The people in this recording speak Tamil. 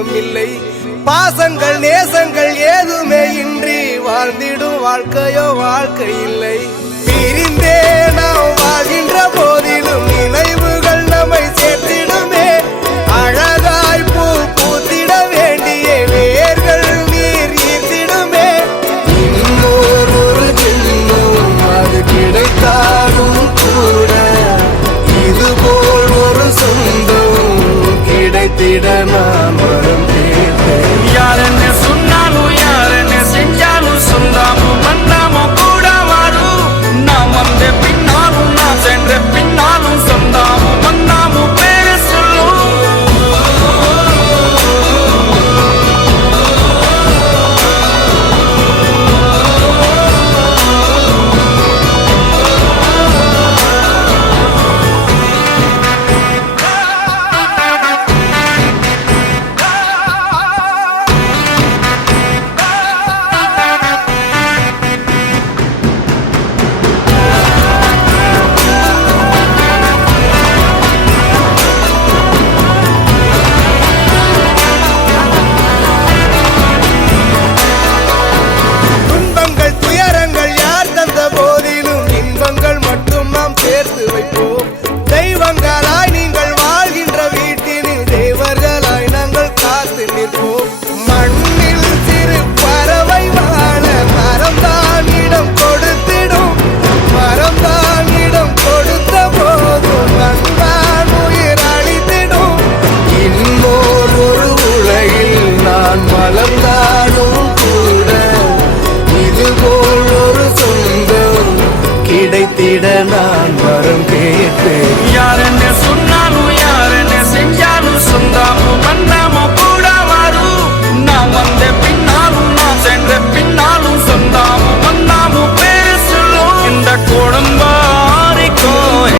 இன்பம் இல்லை. பாசங்கள் நேசங்கள் ஏதுமே இன்றி வாழ்ந்திடும் வாழ்க்கையோ வாழ்க்கை இல்லை. பிரிந்தே நாம் வாழ்கின்ற போதிலும் நினைவுகள் நம்மை சேர்த்திடுமே. அழகாய் பூ பூத்திட வேண்டிய வேர்கள் நீர் ஈர்த்திடுமே. இன்னொரு ஜென்மம் அது கிடைத்தாலும் கூட இதுபோல் ஒரு சொந்தம் கிடைத்திட நான் வரும் கேட்டேன். யார் என்ன சொன்னாலும் யார் என்ன செஞ்சாலும் சொந்தாமும் வந்தாமும் கூட வரும். நாம் வந்த பின்னாலும் நாம் சென்ற பின்னாலும் சொந்தாமும் வந்தாமும் பேர சொல்லும். சேர்த்து வைப்போம். தெய்வங்களாய் நீங்கள் வாழ்கின்ற வீட்டினில் தேவர்களாய் நாங்கள் காத்து நிற்போம். மண்ணில் சிறு பறவை வாழ மரம்தான் இடம் கொடுத்திடும். மரம்தான் இடம் கொடுத்த போதும் மண்தான் உயிர் அளித்திடும். இன்னொரு உலகில் நான் வளர்ந்தாலும் கூட இதுபோல் ஒரு சொந்தம் கிடைத்திட நான் வரம் கேட்பேன்.